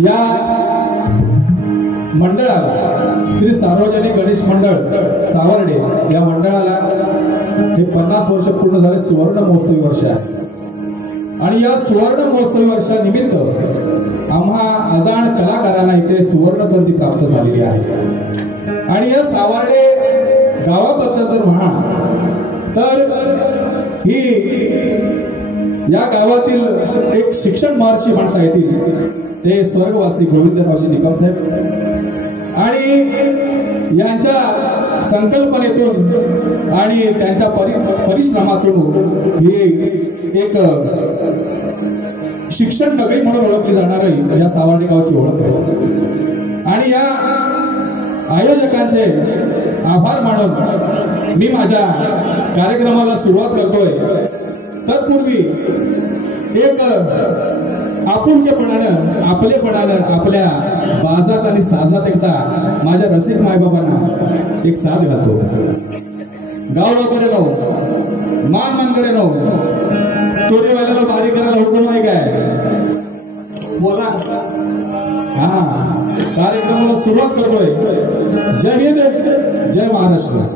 या मंडळाला श्री सार्वजनिक गणेश मंडळ सावर्डे या मंडळाला हे 50 वर्ष पूर्ण झाले, सुवर्ण महोत्सवी वर्ष आहे। आणि या सुवर्ण महोत्सवी वर्षानिमित्त आम्हा अजाण कलाकारांना इथे सुवर्ण संधी प्राप्त झालेली आहे। आणि या सावर्डे गावाबद्दल जर म्हणा तर ही या गावातील एक शिक्षण महर्षी म्हणता येतील ते स्वर्गवासी गोविंदरावजी निकम साहेब आणि यांच्या संकल्पनेतून आणि त्यांच्या परिश्रमातून ही एक शिक्षण नगरी म्हणून ओळखली जाणारी या सावर्डे गावची ओळख आहे। आणि या आयोजकांचे आभार मानून मी माझ्या कार्यक्रमाला सुरुवात करतोय। तत्पूर्वी एक आपुलकेपणानं आपलेपणानं आपल्या बाजात आणि साजात एकदा माझ्या रसिक मायबाबांना एक साथ घालतो। गाव करे नो मान करे नो चोरीवाल्याला बारी करायला हुकूम आहे काय बोला। हा कार्यक्रमाला सुरुवात करतोय। जय हिंद, जय महाराष्ट्र।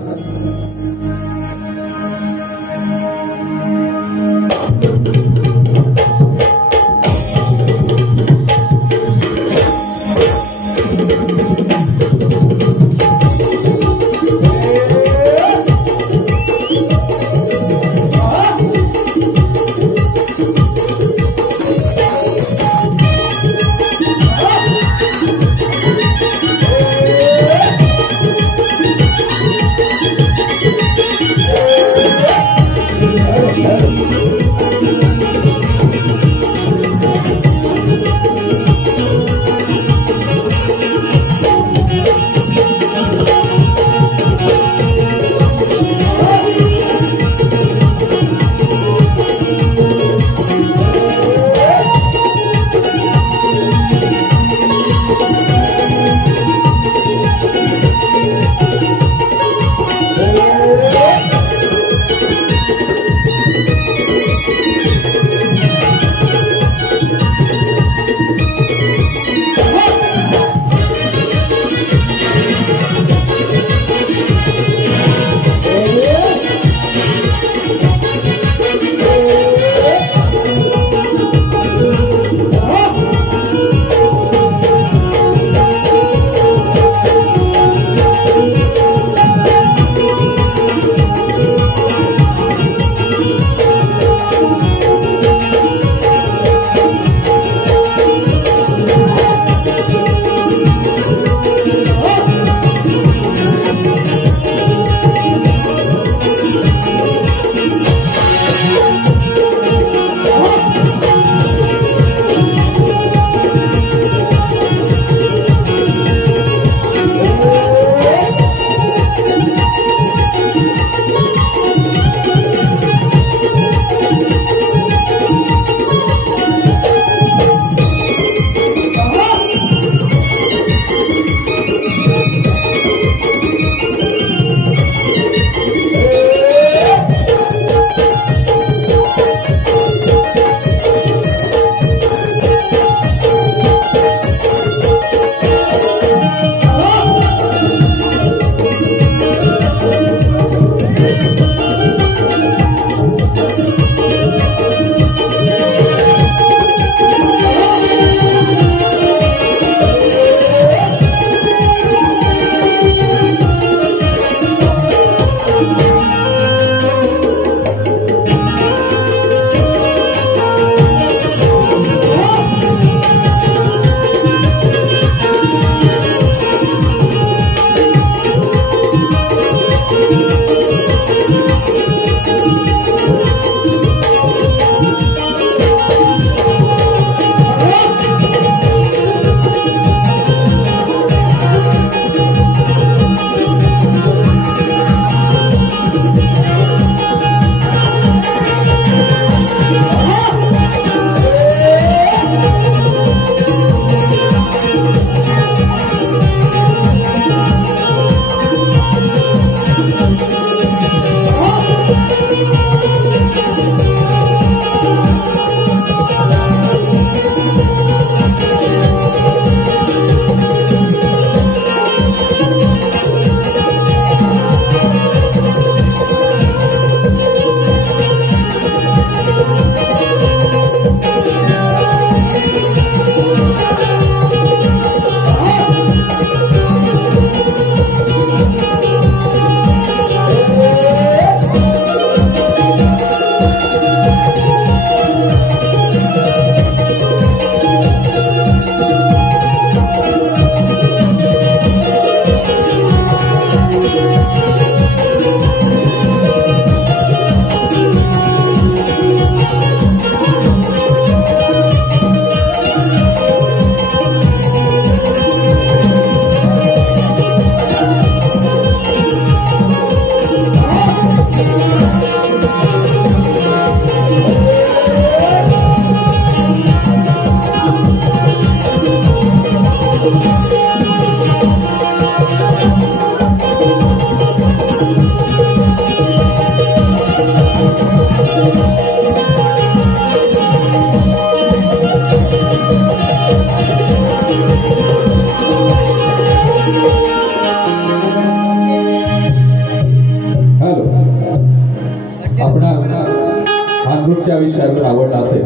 नृत्य आविष्कार आवडला असेल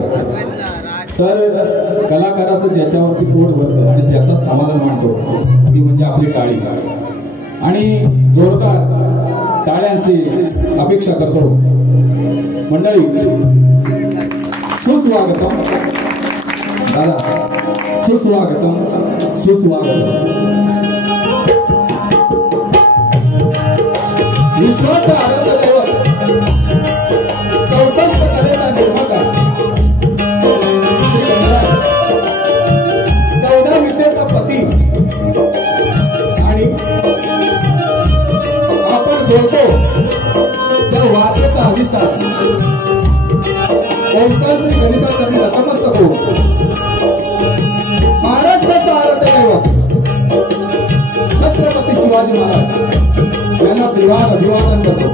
तर कलाकाराचं ज्याच्यावरती पोट भरतं आणि ज्याचं समाधान मानतो ती म्हणजे आपली टाळी आणि जोरदार टाळ्यांची अपेक्षा करतो मंडळी. सुस्वागतम दादा, सुस्वागतम सुस्वागतम. विश्वाचा आनंद दैवत 64 कलेचा निर्माता 14 विद्येचा पती आणि आपण बोलतो त्या वाचेचा अधिष्ठान ओंकार श्री गणेशाचरणी नतमस्तक होऊ. महाराष्ट्राचा आराध्य दैवत छत्रपती शिवाजी महाराज यांना त्रिवार अभिवादन करतो.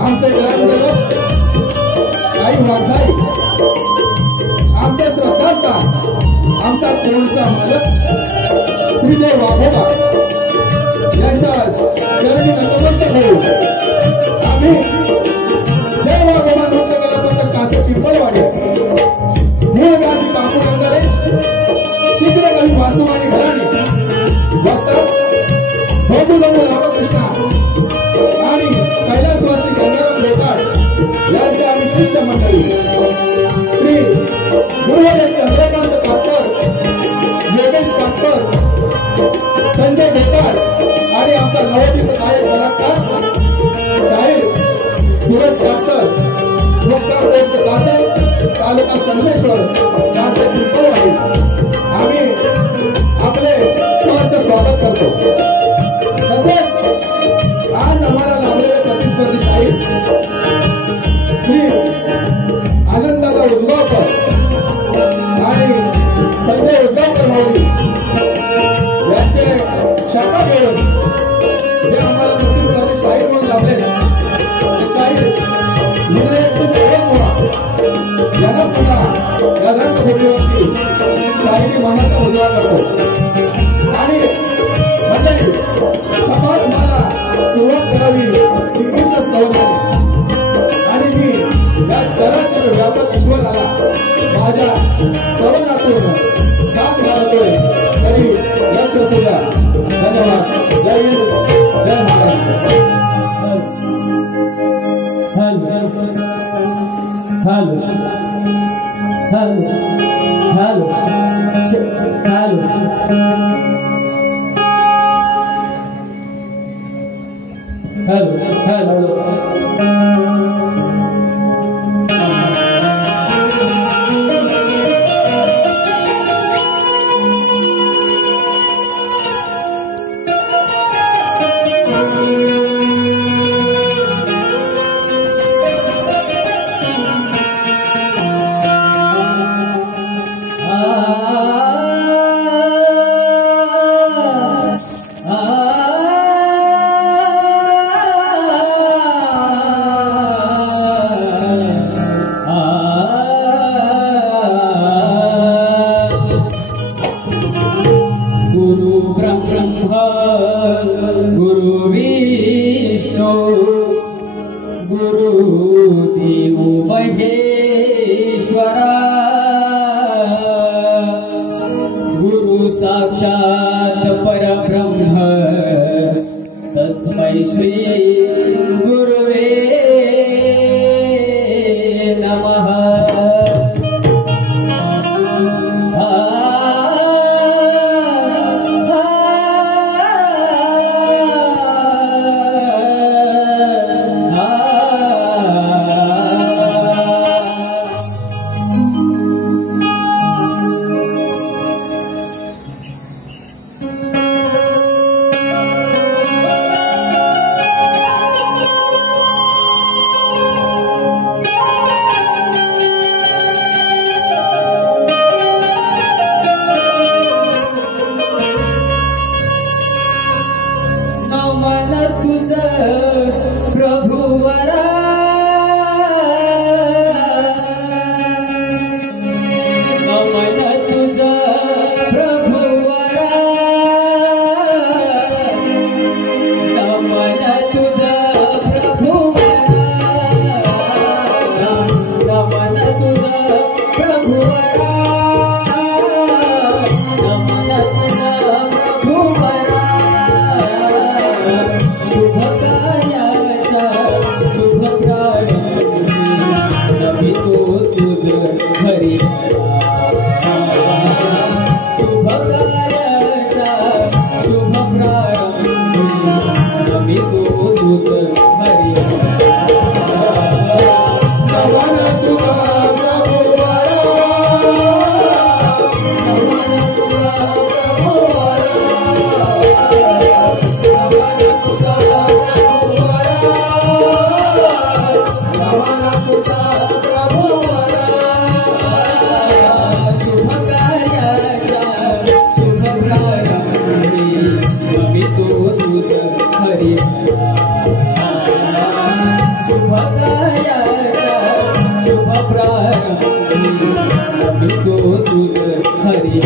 आमचे ग्रामदैवत काही वाघाई, आमचे श्रद्धास्थान, आमचा कोणचा मालक श्रीदेव वाघोबा यांच्या चरणी नतमस्तक होऊ. आम्ही जय वाघोबा नृत्य कलापथक कासे पिंपळवाडी मूळ गावी बापू रंगारे शीघ्र कवी वासुवाणी घराणे वस्तात भोगू रामकृष्ण आणि कैलासवासी गंगाराम बेकाड यांचे आम्ही शिष्य मंडळी श्री गुरुवार चंद्रकांत कापकर, योगेश कापकर, संजय बेकाड आणि आमचा नवोदित गायक कलाकार शाहीर सुरेश कापकर, मुक्काम पोस्ट कासम, तालुका संगमेश्वर, कासे पिंपळवाडी. आम्ही आपले सहर्ष स्वागत करतो. तसेच आज आम्हाला लाभलेले प्रतिस्पर्धी शाहीर श्री आनंददादा उद्गावकर आणि संजय उद्गावकर मौली यांचे शाखा घेऊन जे आम्हाला प्रतिस्पर्धी शाहीर म्हणून लाभले ते शाहीर यांना पुन्हा या रंगभूमीवरती शाहिरी मानाचा मुजरा करतो. आणि मंडळी सपाट मला सुरुवात करावी श्रीकृष्ण स्तवनाने आणि मी या चराचर व्यापक ईश्वराला माझ्या स्तवनातून साथ घालतोय तरी लक्ष असू द्या. धन्यवाद. जय हिंद, जय Maharashtra. Hello, hello, hello, hello, hello, hello. साक्षात् परब्रह्म तस्मै श्री गुरुवे नमः। प्रभुवरा नमन तुझ प्रभुवरा नमन तुझ प्रभुवरा प्रारंभी तो तुझ हरि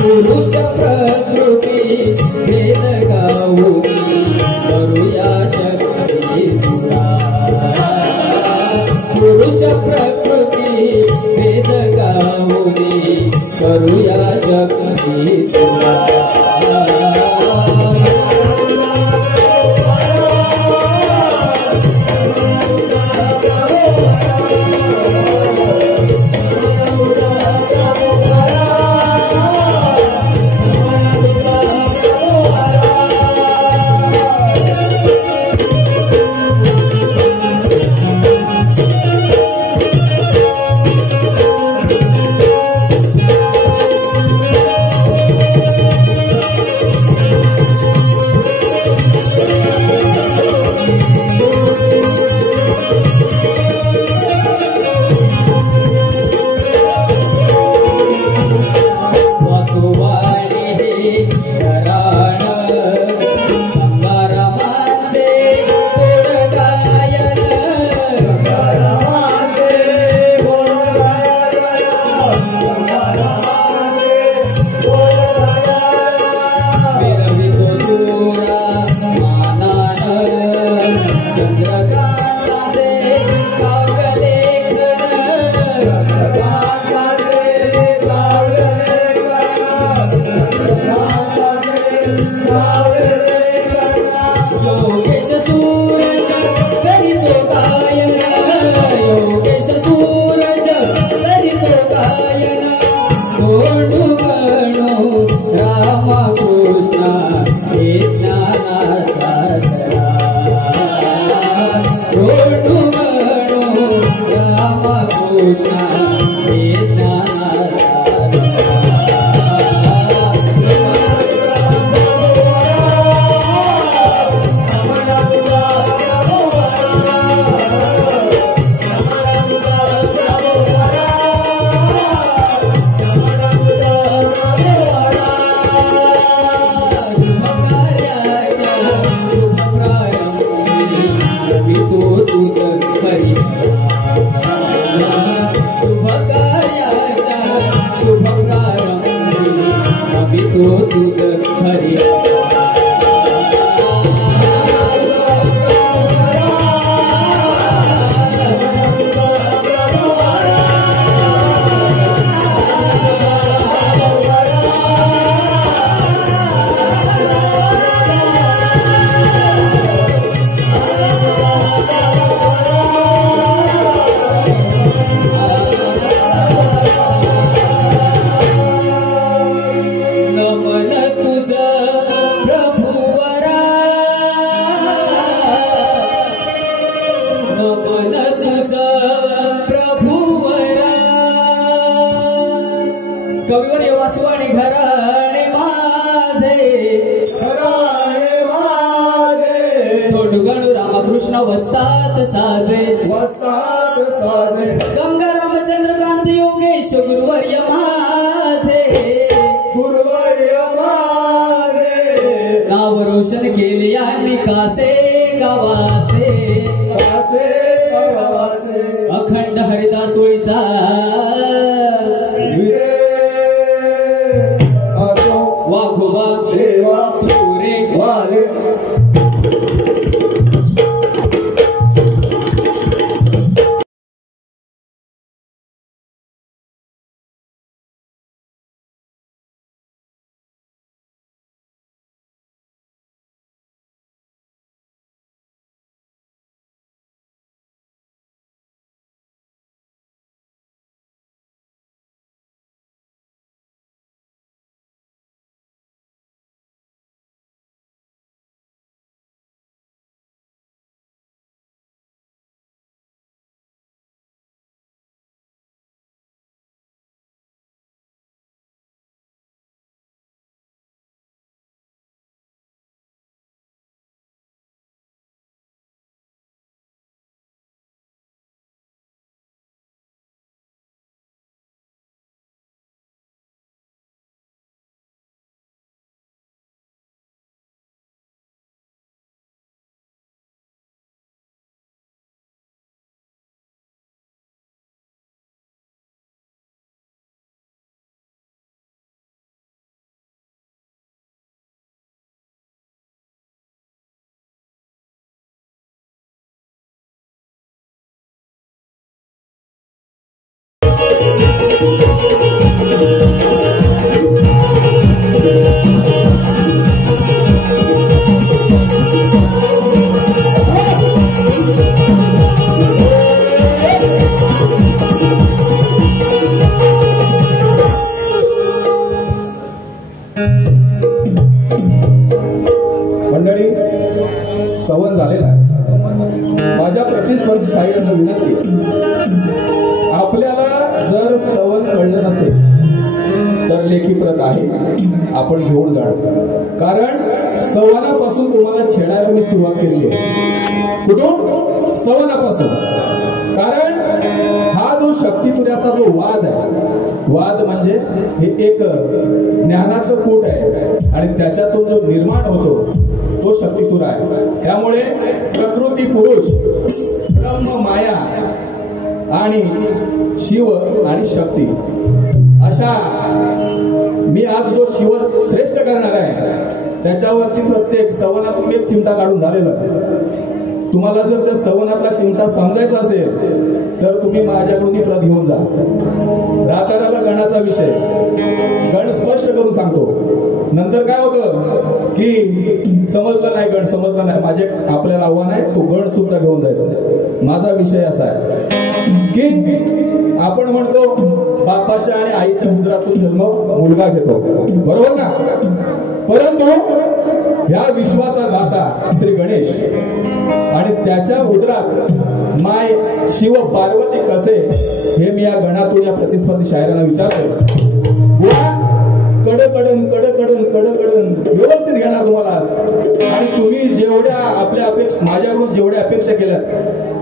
पुरुष प्रकृती वेद गाऊनी करूया शक्ती तुला पुरुष प्रकृती वेद गाऊनी करूया शक्ती तुला योगेश सूरज करीतो गायन योगेश सूरज करीतो गायन रामकृष्ण हे ज्ञानाचा कविवर येवासवाणी घराणे माझे थोडगणू रामकृष्ण वस्तात साजे गंगा रामचंद्रकांत योगेश गुरुवर्य माझे नाव रोशन केले यांनी कासे गावाचे अखंड हरिदास ओळीचा मंडळी, श्रवण झालेला आहे. माझ्या प्रतिस्पर्धीशाहीला विनंती, आपल्याला जर श्रवण कळलं नसेल तर लेखी प्रत आहे, आपण घेऊन जाणं. कारण स्तवनापासून तुम्हाला छेडायला मी सुरुवात केलेली आहे. कुठून? स्तवनापासून. कारण हा जो शक्तितुऱ्याचा जो वाद आहे, वाद म्हणजे हे एक ज्ञानाचं कूट आहे आणि त्याच्यातून जो निर्माण होतो तो शक्तितुरा आहे. त्यामुळे प्रकृती पुरुष, ब्रह्म माया आणि शिव आणि शक्ती अशा मी आज जो शिव श्रेष्ठ करणार आहे त्याच्यावरती प्रत्येक स्तवनातून एक चिमटा काढून झालेला आहे. तुम्हाला जर त्या स्तवनातला चिमटा समजायचा असेल तर तुम्ही माझ्याकडून ही प्रत घेऊन जा. राताराला गणाचा विषय गण स्पष्ट करून सांगतो. नंतर काय होतं की समजलं नाही, गण समजलं नाही, माझे आपल्याला आव्हान आहे तो गण सुद्धा घेऊन जायचा. माझा विषय असा आहे की आपण म्हणतो बापाच्या आणि आईच्या उदरातून जन्म मुलगा घेतो, बरोबर ना? परंतु ह्या विश्वाचा दाता श्री गणेश आणि त्याच्या उदरात माय शिव पार्वती कसे हे मी या गणातून या प्रतिस्पर्धी शायरांना विचारतो. कडकडून व्यवस्थित घेणार तुम्हाला आज. आणि तुम्ही जेवढ्या आपल्या अपेक्षा माझ्याकडून जेवढ्या अपेक्षा केल्या,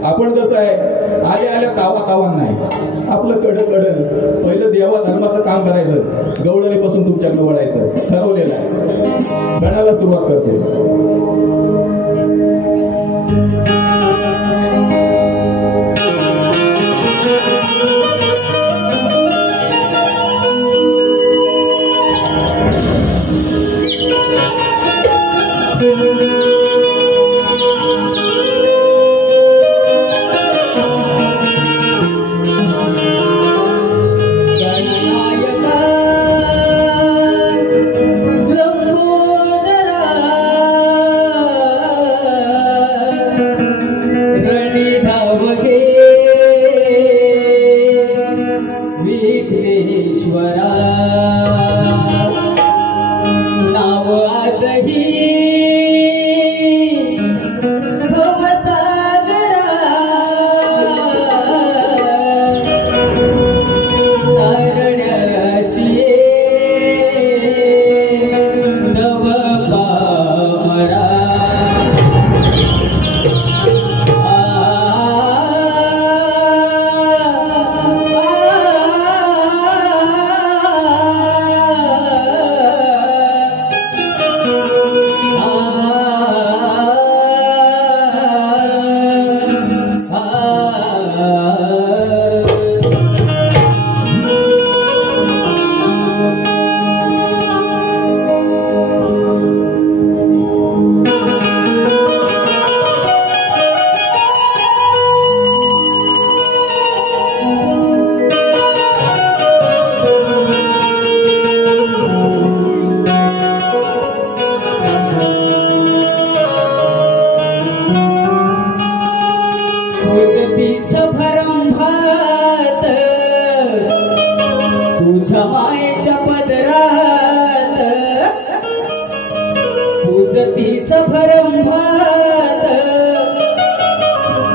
आपण कसं आहे आल्या तावा नाही, आपलं कडकडन पहिलं देवा धर्माचं काम करायचं, गवळणीपासून तुमच्याकडे वळायचं ठरवलेलं आहे. गणाला सुरुवात करते.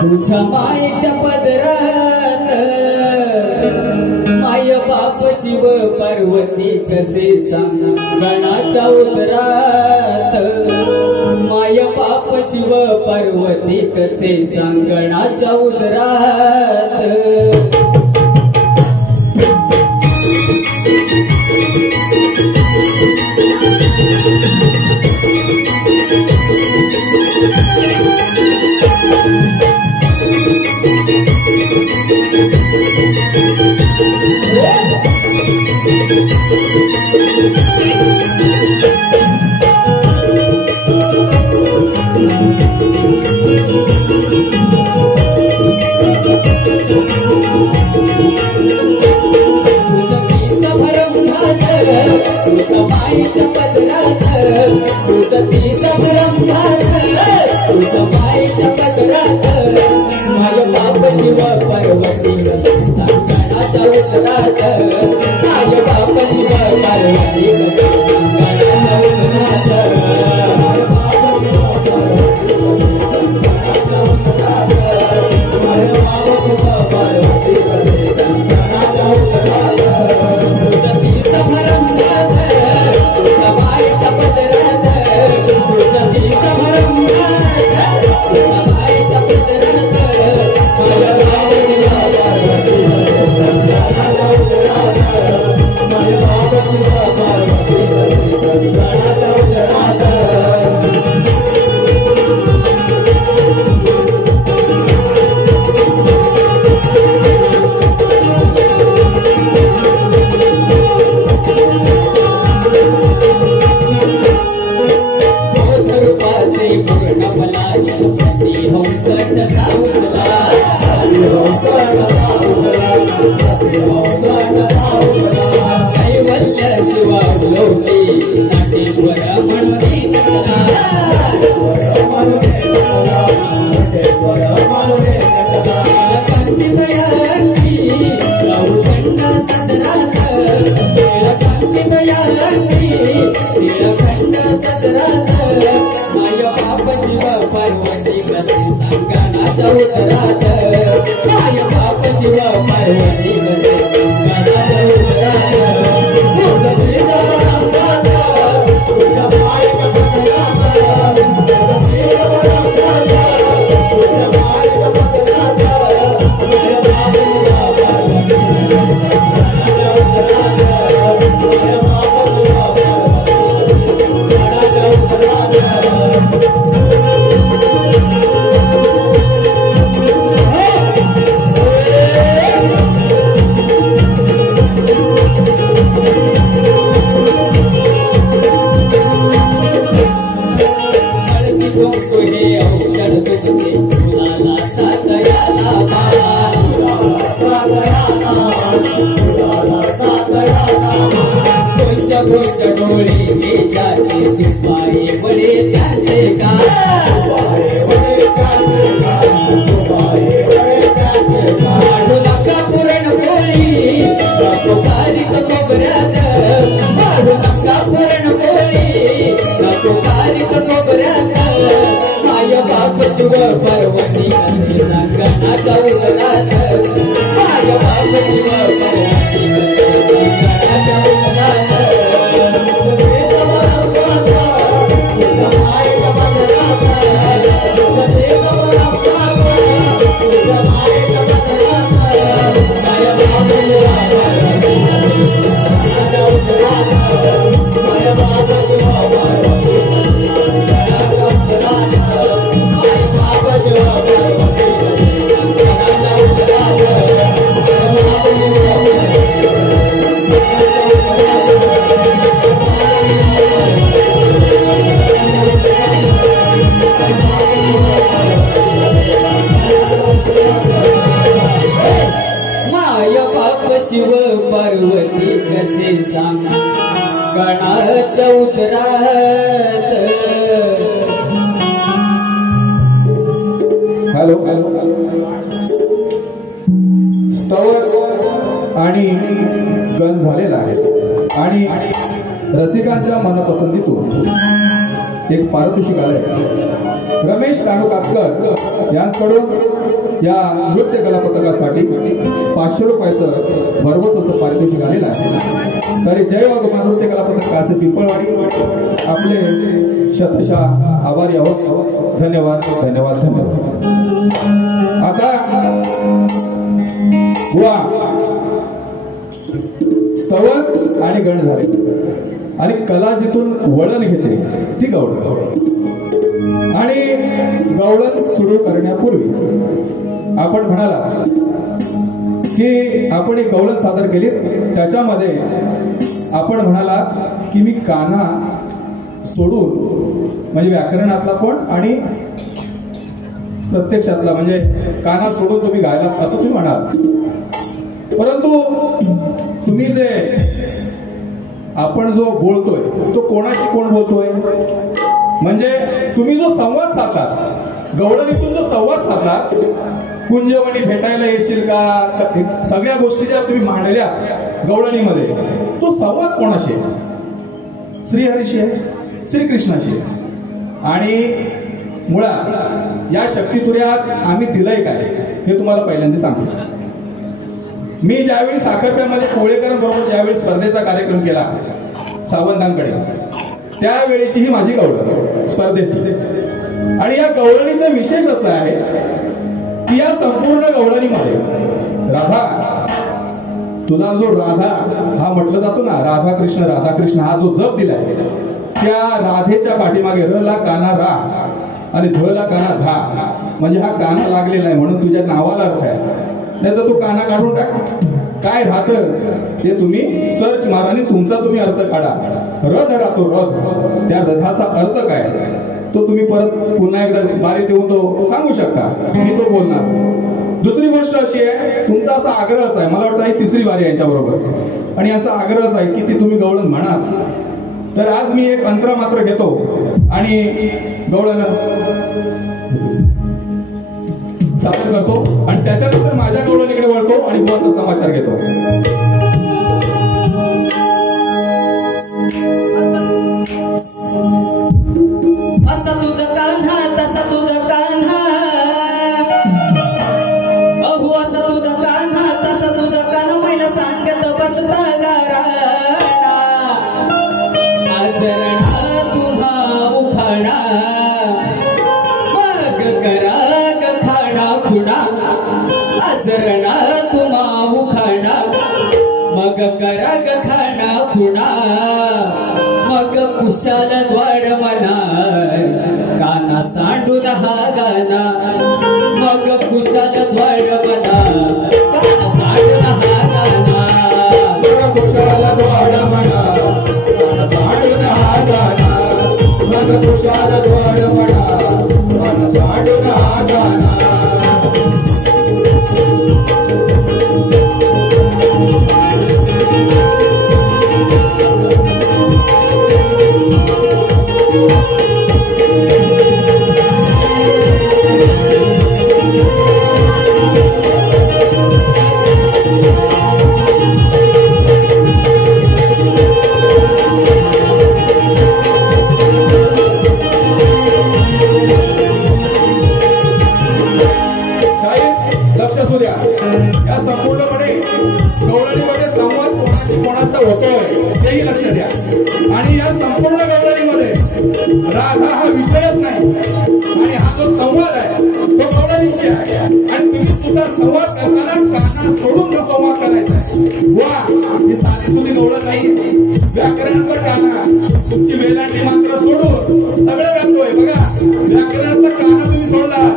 तुझ्या मायेच्या पदरात माय बाप शिव पार्वती कसे सांग गणाच्या उदरात. माय बाप शिव पार्वती कसे सांग गणाच्या उदरात. तुझ्या मायेच्या पदरात तुझं ती संभ्रम घात. तुझ्या मायेच्या पदरात माझ्या बाप शिव पार्वती गणाच्या उदरात. माझ्या बाप शिव पार्वती गणाच्या कैवल्य शिवा नाटेश्वर म्हणून कांती दयानी गणाच्या उदरात माय बाप शिव पार्वती गणाच्या उदरात डोळे जाते सिपाई बडे त्याचे का पुरण पोळी तारीख कोबऱ्यात पुरण पोळी तारीख कोबऱ्यात माय बाप शिव पार्वती गणाच्या उदरात माय बाप शिव पार्वती गणाच्या उदरात शिव पार्वती कसे सांग गणाच्या उदरात हॅलो स्तवर आणि गण झालेला आहे आणि रसिकांच्या मनपसंतीतून एक पारितोषिक आलंय रमेश कानूकातकर यांच्याकडून या नृत्य कला पथकासाठी 500 रुपयाचं भरघोस असं पारितोषिक आलेलं आहे। तरी जय वाघोबा नृत्य कला पथक असे पिंपळवाडी आपले शतशः आभारी आहोत। धन्यवाद धन्यवाद धन्यवाद। आता वा स्तवन आणि गण झाले आणि कला जिथून वळण घेते ती गवळण आणि गवळण सुरू करण्यापूर्वी आपण म्हणाला की आपण एक गवळण सादर केली त्याच्यामध्ये आपण म्हणाला की मी काना सोडून म्हणजे व्याकरणातला पण आणि प्रत्यक्षातला म्हणजे काना सोडून तुम्ही गायला असं तुम्ही म्हणाल। परंतु तुम्ही जे आपण जो बोलतोय तो कोणाशी कोण बोलतोय म्हणजे तुम्ही जो संवाद साधला गवळणीतून जो संवाद साधला कुंजवणी भेटायला येशील का सगळ्या गोष्टी ज्या तुम्ही मांडल्या गवळणीमध्ये तो संवाद कोणाशी आहे? श्रीहरीशी आहे श्रीकृष्णाशी आणि मुळात या शक्तितुर्यात आम्ही दिलंय काय हे तुम्हाला पहिल्यांदा सांगतो। मी ज्यावेळी साखरप्यामध्ये कोळेकरांबरोबर ज्यावेळी स्पर्धेचा कार्यक्रम केला सावंतांकडे त्यावेळेची ही माझी गवळण स्पर्धेची आणि या गवळणीचा विशेष असा आहे की या संपूर्ण गवळणीमध्ये राधा तुला जो राधा हा म्हटलं जातो ना राधा कृष्ण हा जो जप दिलाय त्या राधेच्या पाठीमागे र ला काना रा आणि ध ला काना धा म्हणजे हा काना लागलेला आहे म्हणून तुझ्या नावाला अर्थ आहे। नाही तर तू काना काढून टाक काय राहतं ते तुम्ही सर्च मारा आणि तुमचा तुम्ही अर्थ काढा। रथ राहतो रथ त्या रथाचा अर्थ काय तो तुम्ही परत पुन्हा एकदा बारी देऊन तो सांगू शकता मी तो बोलणार। दुसरी गोष्ट अशी आहे तुमचा असा आग्रहच आहे मला वाटतं ही तिसरी बारी यांच्या बरोबर आणि यांचा आग्रहच आहे की ती तुम्ही गवळण म्हणाच। तर आज मी एक अंतरा मात्र घेतो आणि गवळण सादर करतो आणि त्याच्यानंतर माझ्या गवळणीकडे वळतो आणि महत्त्वाचा समाचार घेतो। असा तुझा कान्हा तसा तुझा कान्हा बसता गाराणा आचरणा तुम्हा उखाणा मग करा ग खाणा खुणा आचरणा तुम्हा उखाणा मग करा ग खाणा खुणा मग कुशाल द्वाड म्हणा काना सांडून हा गाना मग कुशाल द्वाड म्हणा काना सांडून हा गाना मग कुशाल द्वाड म्हणा काना सांडून हा गाना मग कुशाल द्वाड म्हणा काना सांडून हा गाना हेही लक्ष द्या आणि या संपूर्ण गवळणीमध्ये राधा हा विषयच नाही आणि हा जो संवाद आहे तो गवळणीची आहे आणि तुम्ही सुद्धा संवाद करताना काना सोडून जो संवाद करायचा आहे वा ही साधी सुधी गवळण नाही व्याकरणाचा काना तुमची वेलांटी मात्र सोडून सगळं व्यापतोय बघा व्याकरणाचा काना तुम्ही सोडला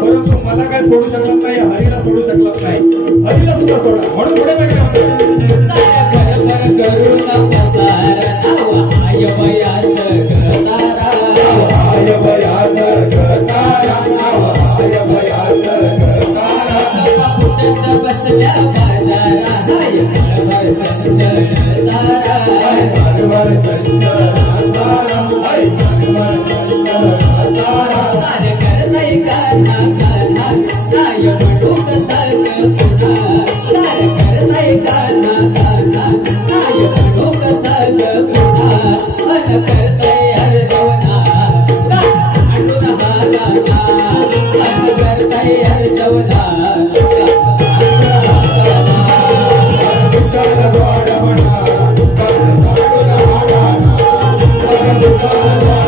परंतु मला काय सोडू शकत नाही हरीला सोडू शकत नाही हरीला सुद्धा सोडा म्हणून पुढे वेगळे करुणा पसार आय बयाच करतारा आय बयाच करतारा आय बयाच करतारा पुण्यात बसल्या बाजारा हाय भरभर चंचल सारा भरभर चंचल सारा हाय भरभर चंचल सारा सारे करताय काना काना काय म्हणू कसाल पुन्हा सारे करताय काना काना काय म्हणू कसाल पुन्हा मन करताय अर्जवना सांडून हा गाना मन करताय अर्जवना कुशाल द्वाड म्हणा काना सांडून हा गाना कुशाल द्वाड म्हणा काना सांडून हा गाना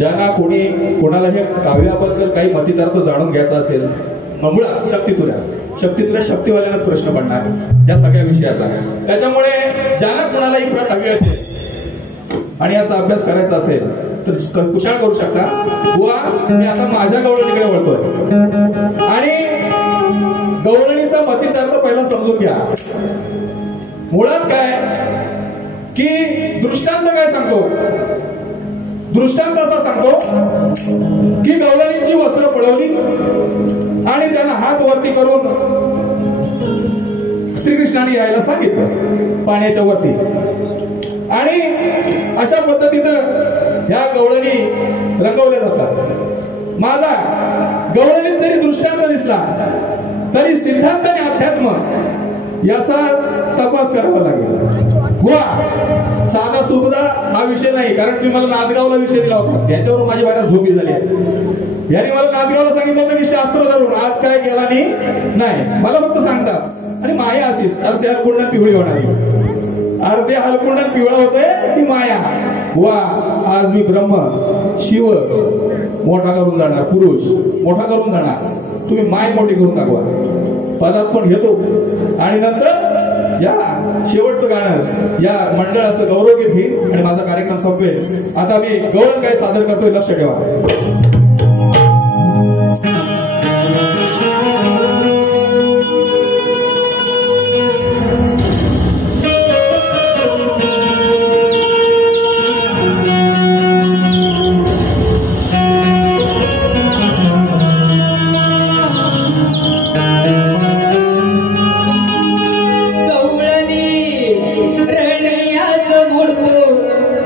ज्यांना कोणाला हे काव्याबद्दल काही मतितार्थ जाणून घ्यायचा असेल मुळात शक्तितुऱ्या शक्तिवाल्यांनाच प्रश्न पडणार या सगळ्या विषयाचा त्याच्यामुळे ज्यांना कोणालाही प्रत हवी असेल आणि याचा अभ्यास करायचा असेल तर कुशाल करू शकता बुवा मी आता माझ्या गवळणीकडे वळतोय आणि गवळणीचा मतितार्थ पहिला समजून घ्या मुळात काय की दृष्टांत काय सांगतो दृष्टांत असा सांगतो की गवळणीची वस्त्र पळवली आणि त्यांना हात वरती करून श्रीकृष्णाने यायला सांगितलं पाण्याच्या वरती आणि अशा पद्धतीनं ह्या गवळणी रंगवल्या जातात माझा गवळणीत जरी दृष्टांत दिसला तरी सिद्धांत आणि अध्यात्म याचा तपास करावा लागेल वा साधा सुबदा हा विषय नाही कारण तुम्ही मला नांदगावला विषय दिला होता त्याच्यावर माझी बाहेर झोपी झाली आहे यांनी मला नांदगावला सांगितलं होतं की शास्त्र धरून आज काय केला नाही मला फक्त सांगतात आणि माया असेल अर्धे हलकुंडात पिवळी होणारी अर्धे हलकुंडात पिवळा होतोय ती माया वा आज मी ब्रह्म शिव मोठा करून जाणार पुरुष मोठा करून जाणार तुम्ही माय मोठी करून दाखवा पदार्पण घेतो आणि नंतर या शेवटचं गाणं या मंडळाचं गौरवगीत घेईल आणि माझा कार्यक्रम संपवेल आता मी गौरव काय सादर करतोय लक्ष ठेवा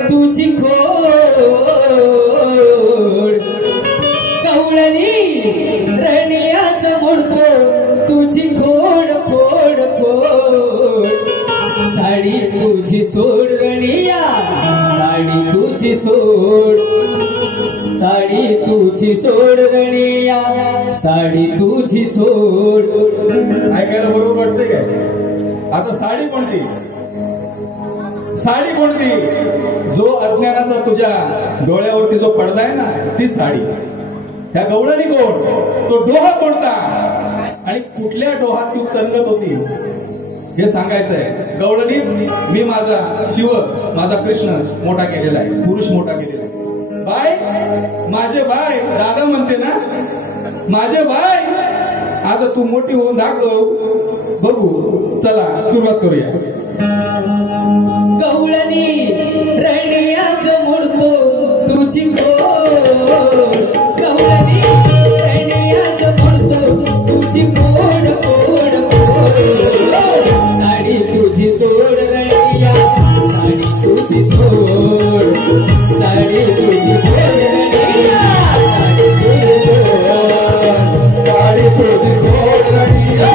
तुझी खोड साडी तुझी सोड रणिया साडी तुझी सोड. ऐकायला बरोबर वाटते काय? आता साडी कोणती? साडी कोणती? जो अज्ञानाचा तुझ्या डोळ्यावरती जो पडदा आहे ना ती साडी. ह्या गवळणी कोण? तो डोहा कोणता आणि कुठल्या डोहात तू चंगत होती हे सांगायचं आहे. गवळणी मी माझा शिव माझा कृष्ण मोठा केलेला आहे, पुरुष मोठा केलेला आहे. बाय माझे बाय दादा म्हणते ना, माझे बाय आता तू मोठी होऊन दाखव बघू. चला सुरुवात करूया. गवळणी रणियाच मुळतो तुझी गोड. गवळणी रणियाच मुळतो तुझी गोड गोड गोड. साडी तुझी सोड रणिया साडी तुझी सोड. साडी तुझी सोड रणिया साडी तुझी सोड. साडी तुझी सोड रणिया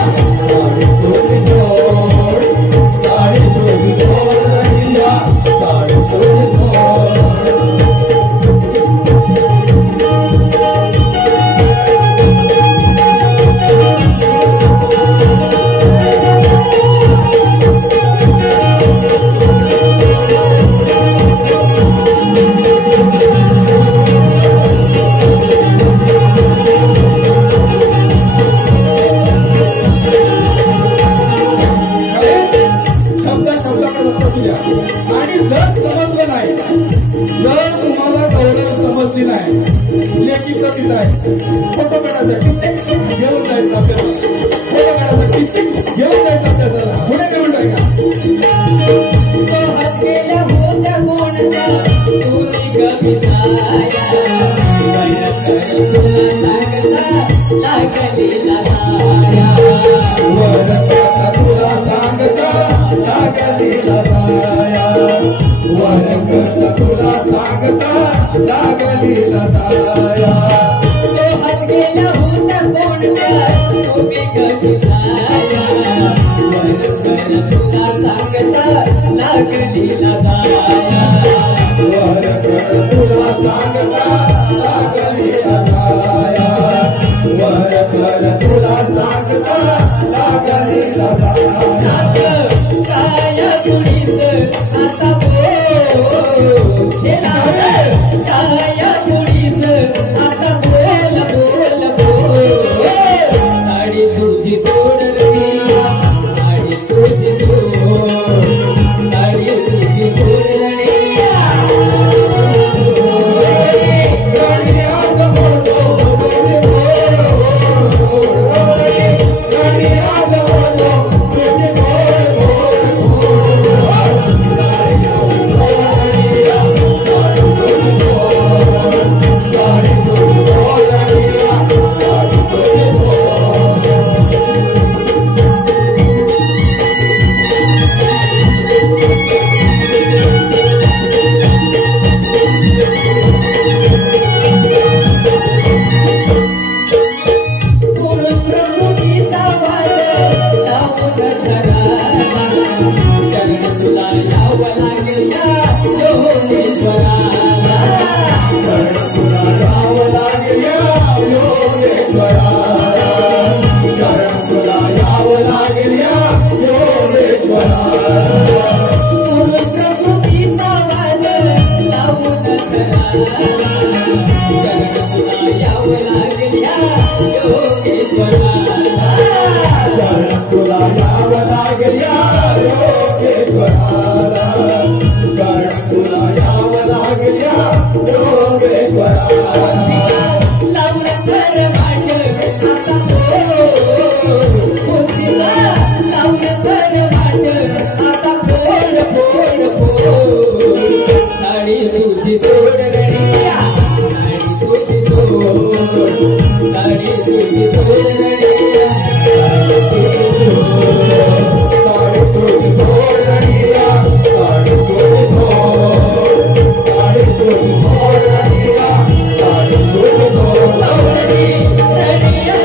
साडी तुझी सोड. साडी तुझी सोड रणिया साडी तुझी सोड. आणि जर समजलं नाही, जर तुम्हाला गवळण समजली नाही, लेखी प्रतित आहे फोटो काढायसाठी घेऊन जायचं आपल्याला, फोटो काढायसाठी घेऊन जायचं आपल्याला. पुढे काय म्हणताय का? हसलेला होता कोणता तुम्ही कविताया तुला सांगता लागलेला जाया. वरकरता तुला सांगता लागलेला जाया. हसलेला होता कोणता तुम्ही कविताया तुला सांगता लागलेला जाया. तुला सांगता लागलेला जाया. वरकर तुला सांगता लागलेला जाया. छाया तुळीच आता बोल छाया तुळीच आता बोल बोल बोल. साडी तुझी सोड रणिया साडी तुझी सोड. साडी तुझी सोड रणिया तुझी सोड गणिया तुझी सोड. साडी तुझी सोड गणिया साडी तुझी सोड रणिया साडी तुझी सोड. साडी तुझी सोड रणिया साडी तुझी सोड. रणिया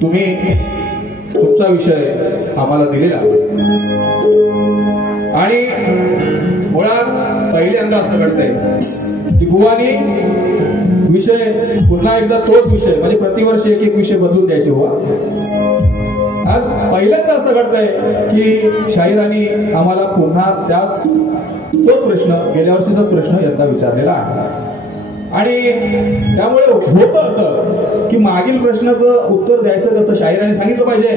तुम्ही तुमचा विषय आम्हाला दिलेला आणि मुळात पहिल्यांदा असं घडतंय की बुवानी विषय पुन्हा एकदा तोच विषय म्हणजे प्रतिवर्षी एक एक विषय बदलून द्यायचे बुवा. आज पहिल्यांदा असं घडतंय की शाहिरांनी आम्हाला पुन्हा तोच प्रश्न गेल्या वर्षीचाच प्रश्न यंदा विचारलेला आहे आणि त्यामुळे होतं असं की मागील प्रश्नाचं उत्तर द्यायचं कसं शाहिरांनी सांगितलं पाहिजे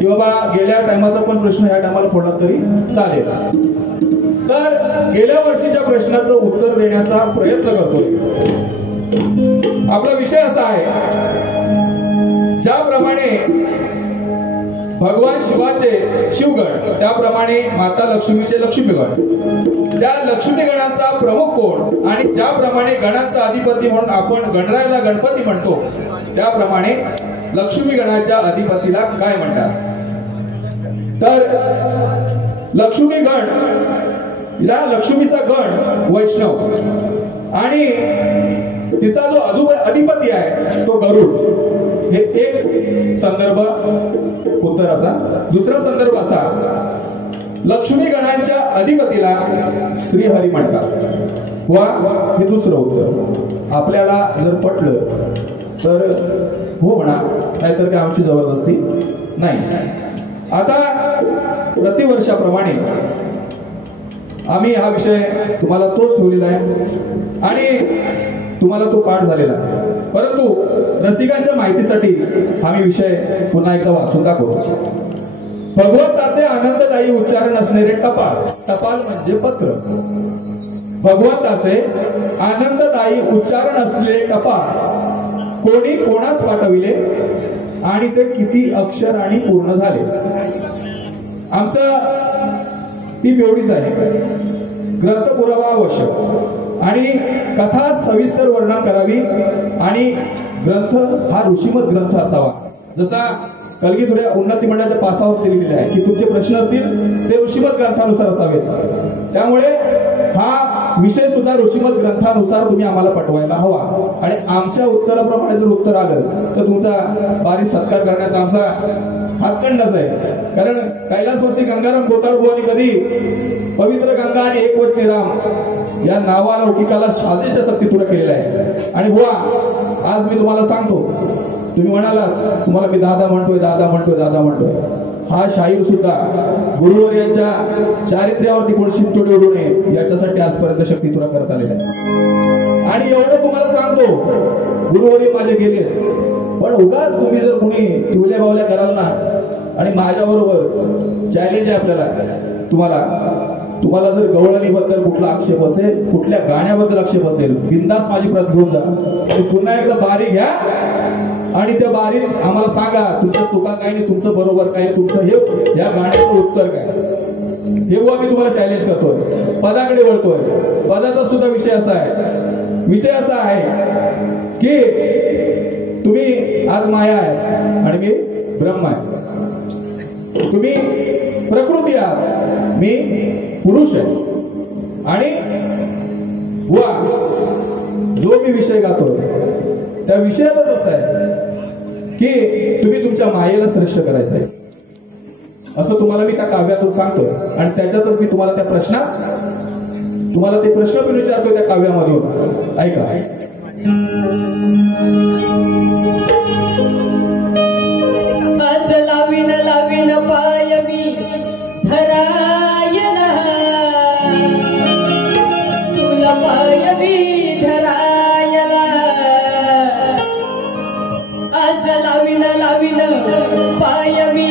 की बाबा गेल्या टायमाचा पण प्रश्न ह्या टायमाला फोडला तरी चालेल. तर गेल्या वर्षीच्या प्रश्नाचं उत्तर देण्याचा प्रयत्न करतोय. आपला विषय असा आहे ज्याप्रमाणे भगवान शिवाचे शिवगण त्याप्रमाणे माता लक्ष्मीचे लक्ष्मीगण. त्या लक्ष्मी गणांचा प्रमुख कोण आणि ज्याप्रमाणे गणांचा अधिपती म्हणून आपण गणरायाला गणपती म्हणतो त्याप्रमाणे लक्ष्मी गणाच्या अधिपतीला काय म्हणतात. तर लक्ष्मी गण या लक्ष्मीचा गण वैष्णव आणि तिचा जो अधिपती आहे तो गरुड. हे एक संदर्भ उत्तराचा. दुसरा संदर्भ असा लक्ष्मी गणांच्या अधिपतीला श्रीहरी म्हणतात वा हे दुसरं उत्तर. आपल्याला जर पटलं तर हो म्हणा नाहीतर काय आमची जबरदस्ती नाही. आता प्रतिवर्षाप्रमाणे आम्ही हा विषय तुम्हाला तोच ठेवलेला आहे आणि तुम्हाला तो पाठ झालेला आहे. परंतु रसिकांच्या माहितीसाठी आम्ही विषय पुन्हा एकदा वाचून दाखवतो. भगवंताचे आनंददायी उच्चारण असणारे टपाल. टपाल म्हणजे पत्र. भगवंताचे आनंददायी उच्चारण असलेले टपाल कोणी कोणास पाठविले आणि ते किती अक्षर आणि पूर्ण झाले. आमचं ती एवढीच आहे. ग्रंथ पुरावा आवश्यक आणि कथा सविस्तर वर्णन करावी आणि ग्रंथ हा ऋषीमत ग्रंथ असावा. जसा कलगी थोड्या उन्नती मंडळाच्या पासावर दिलेले आहे की तुमचे प्रश्न असतील ते ऋषीमत ग्रंथानुसार असावेत. त्यामुळे हा विषय सुद्धा ऋषीमत ग्रंथानुसार तुम्ही आम्हाला पटवायला हवा आणि आमच्या उत्तराप्रमाणे जर उत्तर आलं तर तुमचा बारीक सत्कार करण्याचा आमचा हातखंडच आहे. कारण कैलासवासी गंगाराम कोताळबुवांनी कधी पवित्र गंगा आणि एक वचनी राम या नावाला लौकिकाला साजेशा सक्ती तुला केलेला आहे. आणि बुवा आज मी तुम्हाला सांगतो तुम्ही म्हणाला तुम्हाला मी दादा म्हणतोय दादा म्हणतोय दादा म्हणतोय. हा शाहीर सुद्धा गुरुवर यांच्या चारित्र्यावरती कोण शिंतोडे उडू नये याच्यासाठी आजपर्यंत शक्ती तुला करत आलेला आहे. आणि एवढं तुम्हाला सांगतो गुरुवर्य माझे गेले पण उगाच तुम्ही जर कोणी टिवल्या बावल्या कराल ना आणि माझ्या बरोबर चॅलेंज आहे आपल्याला तुम्हाला जर गवळणी बद्दल कुठला आक्षेप असेल कुठल्या गाण्याबद्दल आक्षेप असेल बिंदास माझी प्रत घेऊन जा. पुन्हा एकदा बारी घ्या आणि त्या बारीत आम्हाला सांगा तुमच्या चुका काय आणि तुमचं बरोबर काय तुमचं हे या गाण्याचं उत्तर काय. तेव्हा मी तुम्हाला चॅलेंज करतोय. पदाकडे वळतोय. पदाचा सुद्धा विषय असा आहे की तुम्ही आज माया आहे आणि मी ब्रह्म आहे. तुम्ही प्रकृती आहात मी पुरुष आहे. आणि वा जो मी विषय गातोय त्या विषयातच असं आहे की तुम्ही तुमच्या मायेला श्रेष्ठ करायचं आहे असं तुम्हाला मी त्या काव्यातून सांगतोय. आणि त्याच्यातच मी तुम्हाला त्या तुम्हाला ते प्रश्न पण विचारतोय त्या काव्यामधून. ऐका. आज लावीन पाय मी धरायला तुला पाय मी धरायला. आज लावीन पाय मी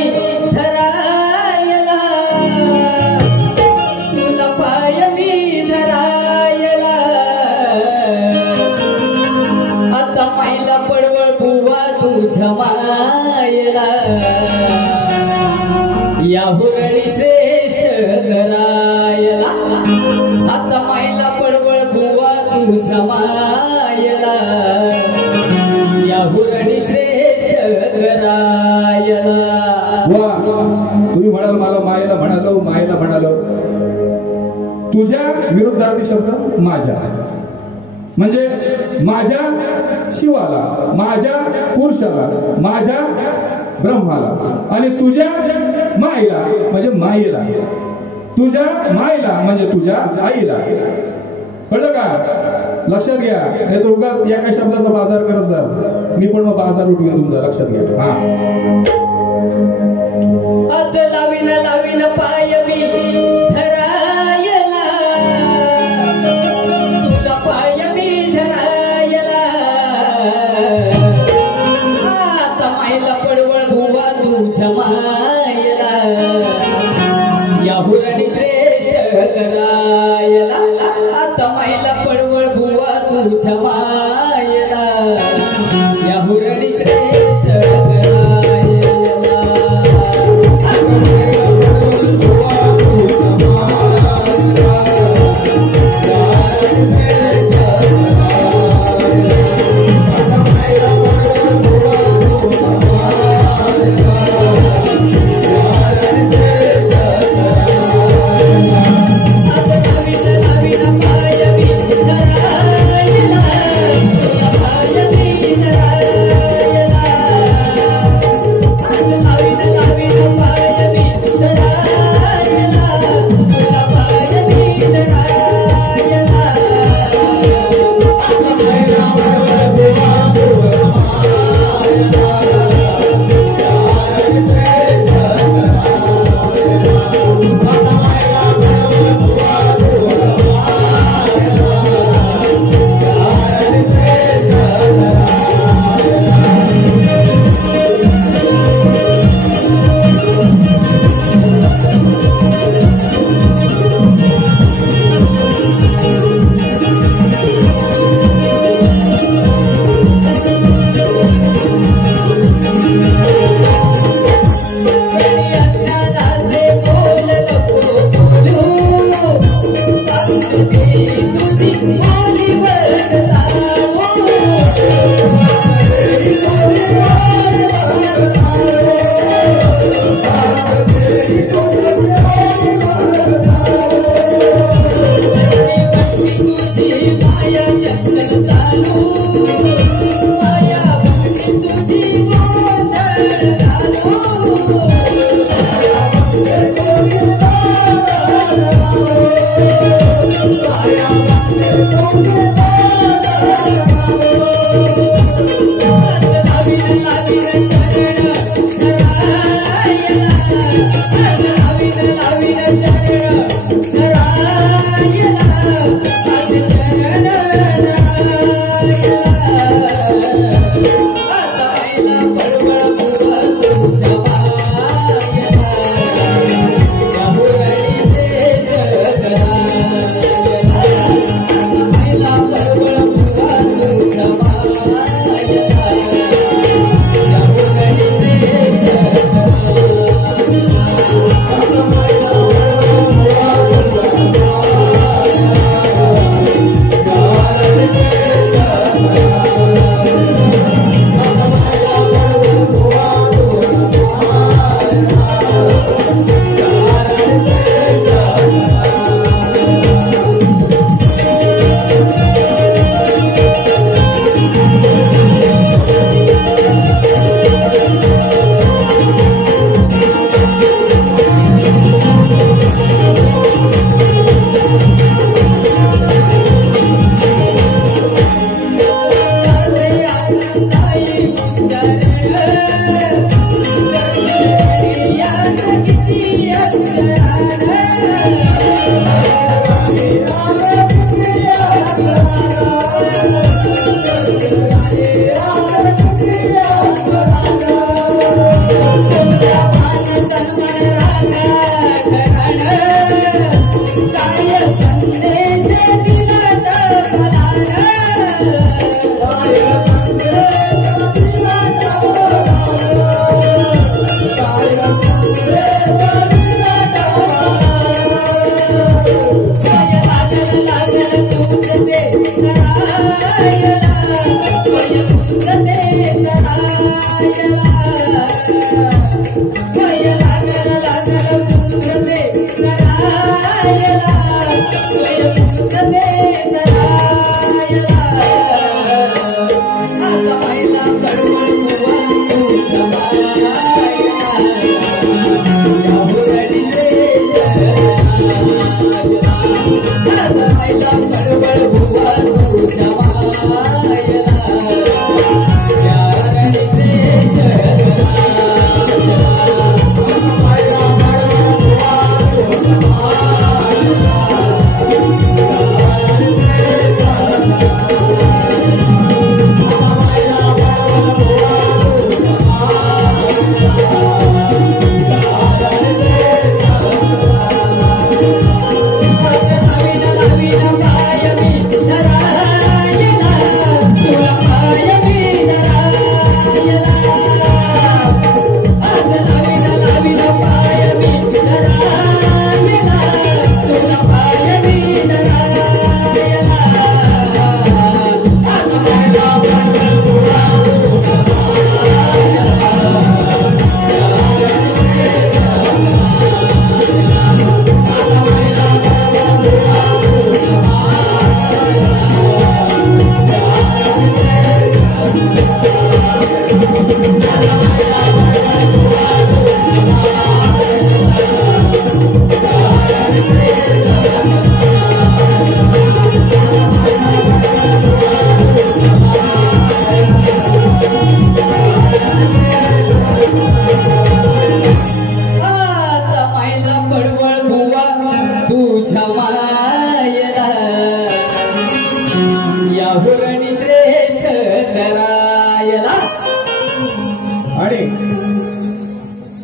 धरायला तुला पाय मी धरायला. आता पाहिला पडवळ बुवा तुझ्या मायला या हुरणी श्रेष्ठ करायला. आता पाहिला पडवळ बुवा तुझ्या मायला या हुरणी श्रेष्ठ करायला. तुम्ही म्हणाल मला मायेला म्हणालो तुझ्या विरुद्धार्थी शब्द माझ्या म्हणजे माझ्या शिवाला माझ्या पुरुषाला माझ्या ब्रह्माला, आणि तुझ्या माईला म्हणजे माईला, तुझ्या माईला म्हणजे तुझ्या आईला. कळलं का? लक्षात घ्या. नाही तर उगाच एका शब्दाचा बाजार करत जा, मी पण मग बाजार उठवेन तुमचा. लक्षात घ्या. हा, आज लावीन लावीन पाय मी धरायला, तुझा पाय मी धरायला. आता मायला पडवळ भुवा तुझ्या मायला, या हुरणी श्रेष्ठ करायला. आता मायला पडवळ भुवा तुझ्या मायला, या हुरणी श्रेष्ठ करायला. आता महिला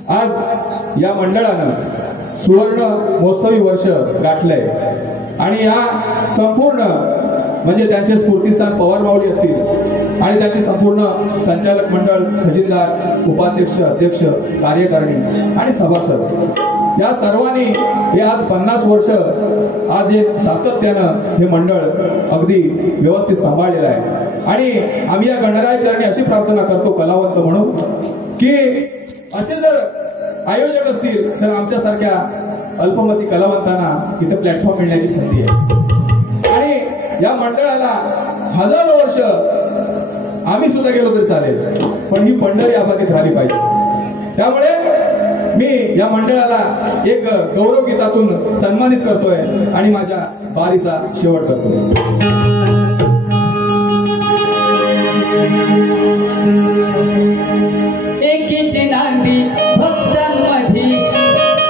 आज या मंडळानं सुवर्ण महोत्सवी वर्ष गाठलंय आणि या संपूर्ण म्हणजे त्यांचे स्फूर्तिस्थान पवार माऊली असतील आणि त्यांचे संपूर्ण संचालक मंडळ, खजिनदार, उपाध्यक्ष, अध्यक्ष, कार्यकारिणी आणि सभासद या सर्वांनी हे आज 50 वर्ष आज हे सातत्यानं हे मंडळ अगदी व्यवस्थित सांभाळलेलं आहे आणि आम्ही या गणराय चरणी अशी प्रार्थना करतो कलावंत म्हणून की असे जर आयोजक असतील तर आमच्यासारख्या अल्पमती कलावंतांना इथे प्लॅटफॉर्म मिळण्याची संधी आहे आणि या मंडळाला हजारो वर्ष आम्ही सुद्धा गेलो तरी चालेल पण ही पंढरी आबादीत राहिली पाहिजे। त्यामुळे मी या मंडळाला एक गौरव गीतातून सन्मानित करतोय आणि माझ्या बारीचा शेवट करतोय। एकीची नांदी भक्तांमध्ये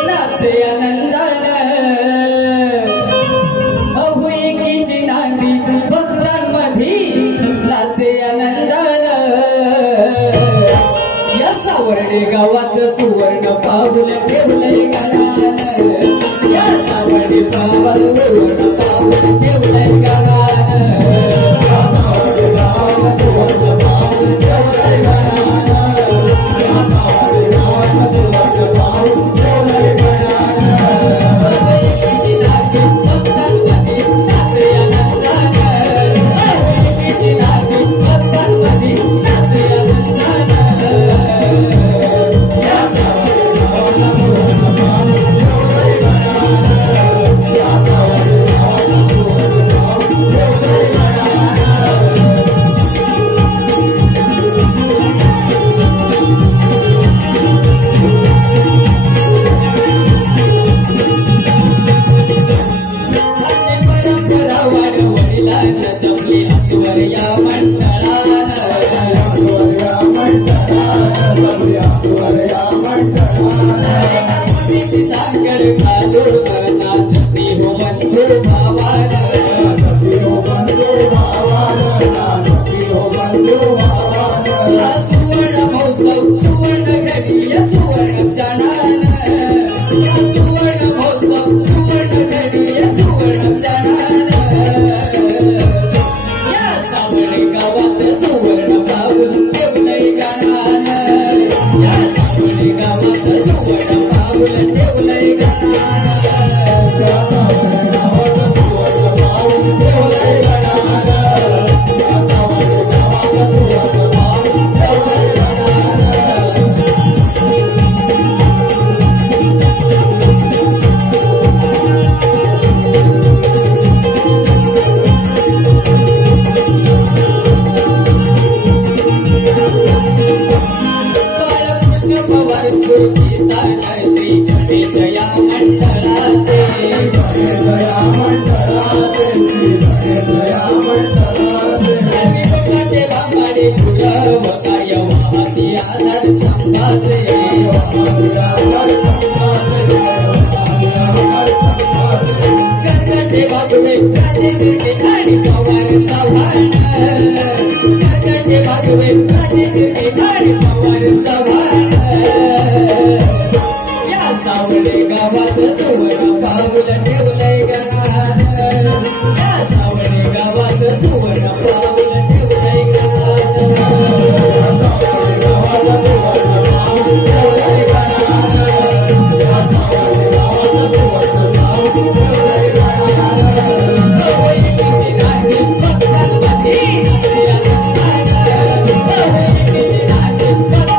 नाचे आनंदान, अहो एकीची नांदी भक्तांमध्ये नाचे आनंदान। या सावर्डे गावात सुवर्ण पाऊल ठेवलंय गणान, या सावर्डे गावात सुवर्ण पाऊल ठेवलंय गणान, या सावर्डे गावात सुवर्ण पाऊल ठेवलंय गणान।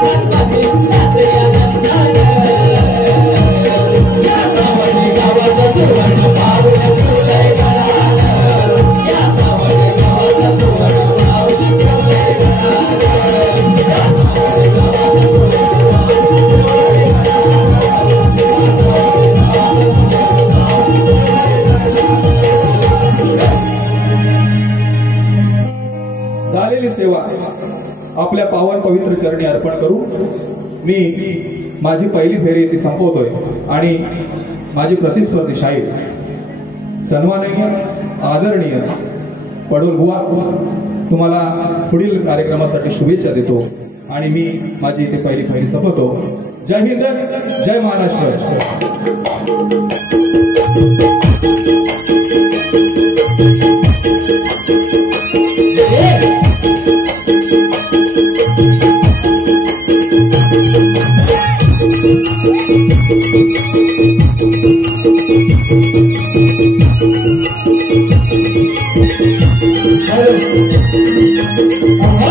Bye. मी माझी पहिली फेरी ती संपवतोय आणि माझी प्रतिस्पर्धी शाहीर सन्माननीय आदरणीय पडोल बुवा तुम्हाला पुढील कार्यक्रमासाठी शुभेच्छा देतो आणि मी माझी इथे पहिली फेरी संपवतो. जय हिंद, जय महाराष्ट्र. Aha!